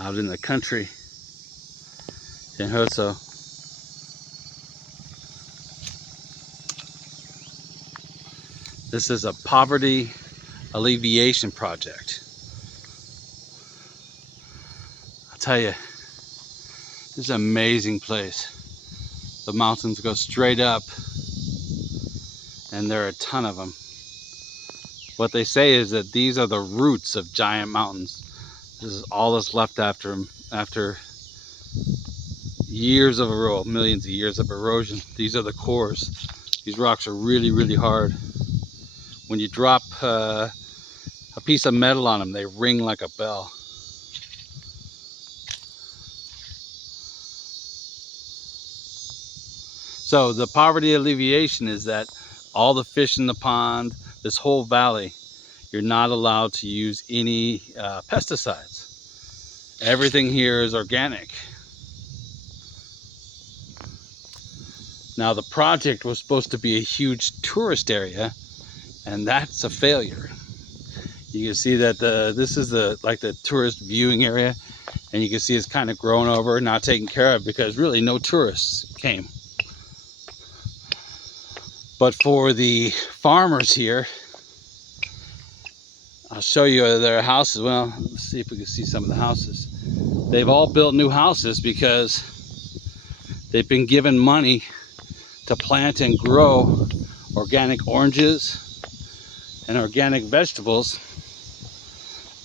out in the country in Hutso. This is a poverty alleviation project. I'll tell you, this is an amazing place. The mountains go straight up, and there are a ton of them. What they say is that these are the roots of giant mountains. This is all that's left after them, after years of erosion, millions of years of erosion. These are the cores. These rocks are really, really hard. When you drop a piece of metal on them, they ring like a bell. So the poverty alleviation is that all the fish in the pond, this whole valley, you're not allowed to use any pesticides. Everything here is organic. Now the project was supposed to be a huge tourist area, and that's a failure. You can see that this is like the tourist viewing area, and you can see it's kind of grown over, not taken care of, because really no tourists came. But for the farmers here, I'll show you their houses. Well, let's see if we can see some of the houses. They've all built new houses because they've been given money to plant and grow organic oranges and organic vegetables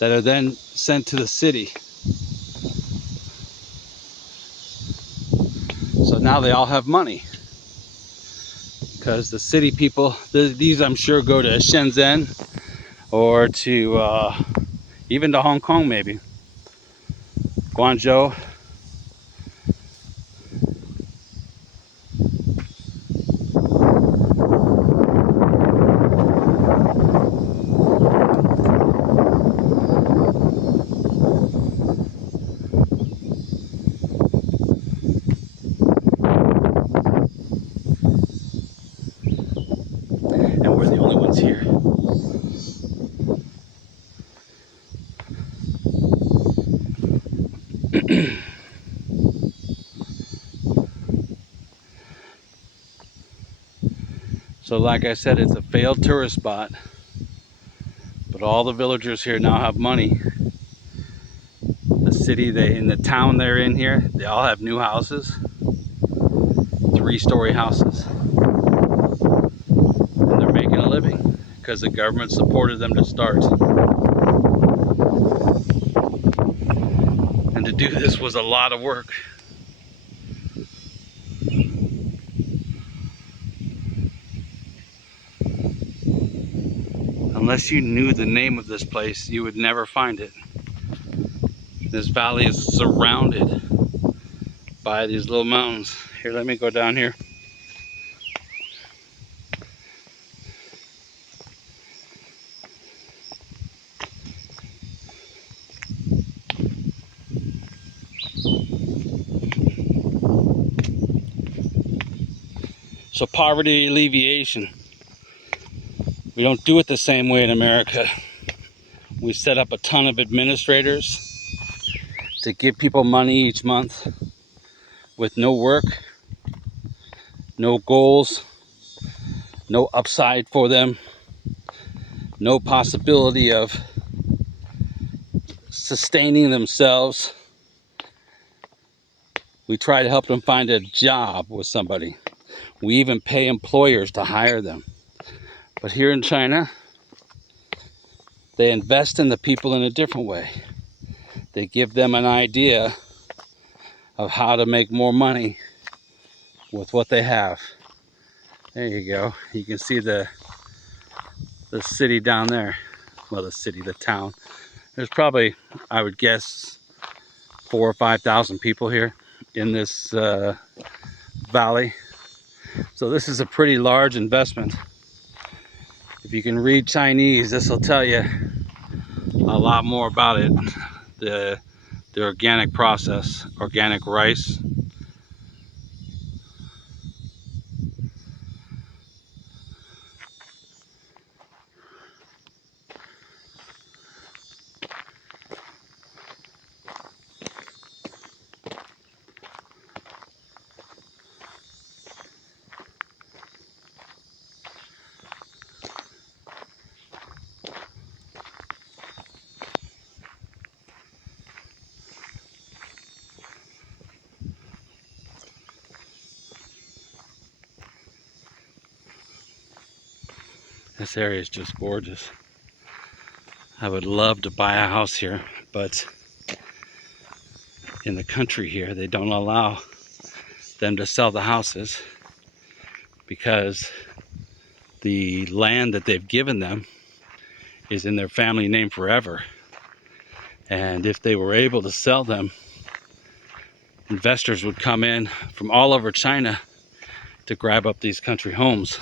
that are then sent to the city. So now they all have money because the city people, these I'm sure go to Shenzhen or to even to Hong Kong, maybe Guangzhou. And we're the only ones here. So like I said, it's a failed tourist spot, but all the villagers here now have money. The city, in the town they're in here, they all have new houses, 3-story houses, and they're making a living because the government supported them to start. And to do this was a lot of work. Unless you knew the name of this place, you would never find it. This valley is surrounded by these little mountains. Here, let me go down here. So poverty alleviation. We don't do it the same way in America. We set up a ton of administrators to give people money each month with no work, no goals, no upside for them, no possibility of sustaining themselves. We try to help them find a job with somebody. We even pay employers to hire them. But here in China, they invest in the people in a different way. They give them an idea of how to make more money with what they have. There you go. You can see the city down there. Well, the town. There's probably, I would guess, 4,000 or 5,000 people here in this valley. So this is a pretty large investment. If you can read Chinese, this will tell you a lot more about it. The organic process, organic rice. This area is just gorgeous. I would love to buy a house here, but in the country here, they don't allow them to sell the houses because the land that they've given them is in their family name forever. And if they were able to sell them, investors would come in from all over China to grab up these country homes.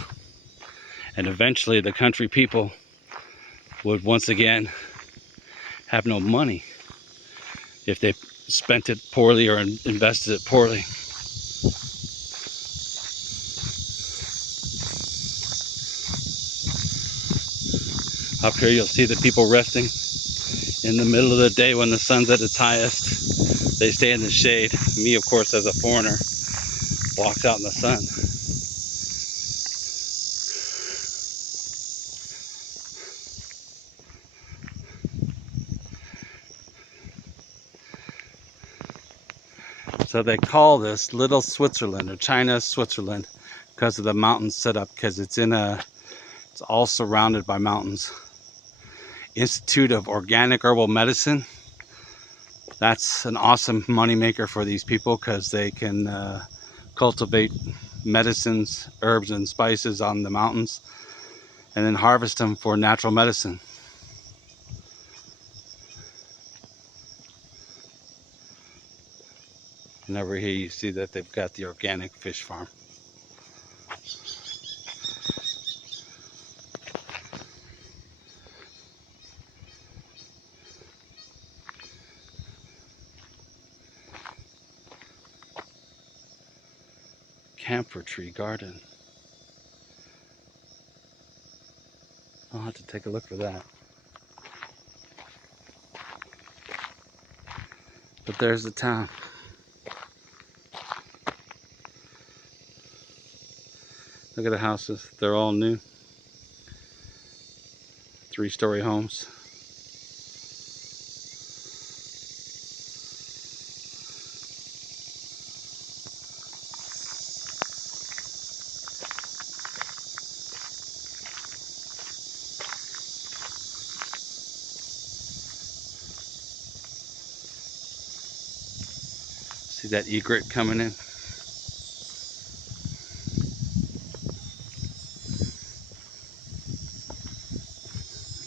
And eventually the country people would once again have no money if they spent it poorly or invested it poorly. Up here you'll see the people resting in the middle of the day when the sun's at its highest. They stay in the shade. Me, of course, as a foreigner, walks out in the sun. So they call this Little Switzerland, or China's Switzerland, because of the mountains set up, because it's all surrounded by mountains. Institute of Organic Herbal Medicine. That's an awesome moneymaker for these people because they can cultivate medicines, herbs, and spices on the mountains and then harvest them for natural medicine. And over here you see that they've got the organic fish farm. Camphor tree garden. I'll have to take a look for that. But there's the town. Look at the houses. They're all new. 3-story homes. See that egret coming in?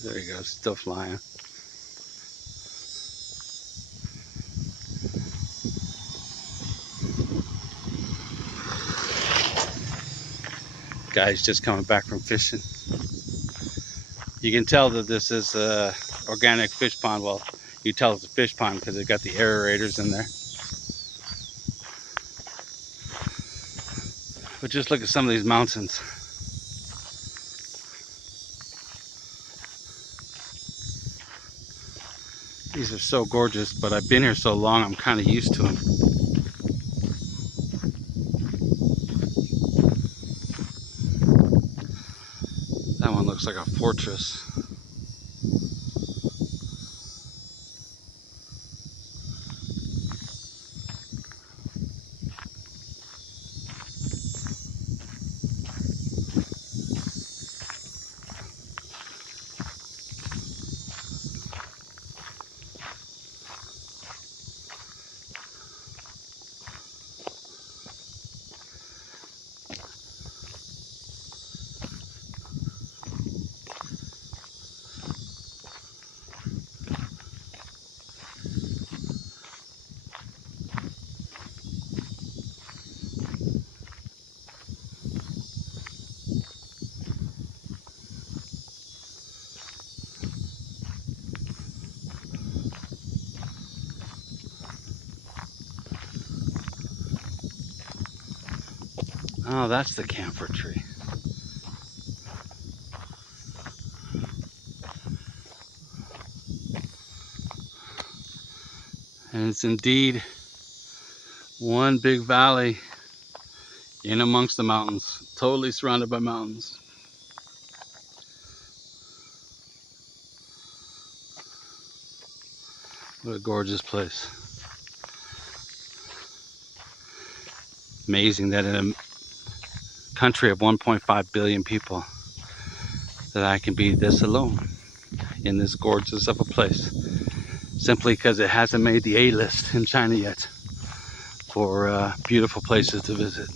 There he goes, still flying. Guy's just coming back from fishing. You can tell that this is a organic fish pond. Well, you tell it's a fish pond because they've got the aerators in there. But just look at some of these mountains. These are so gorgeous, but I've been here so long, I'm kind of used to them. That one looks like a fortress. Oh, that's the camphor tree. And it's indeed one big valley in amongst the mountains, totally surrounded by mountains. What a gorgeous place. Amazing that in a country of 1.5 billion people, that I can be this alone in this gorgeous of a place, simply because it hasn't made the A-list in China yet for beautiful places to visit.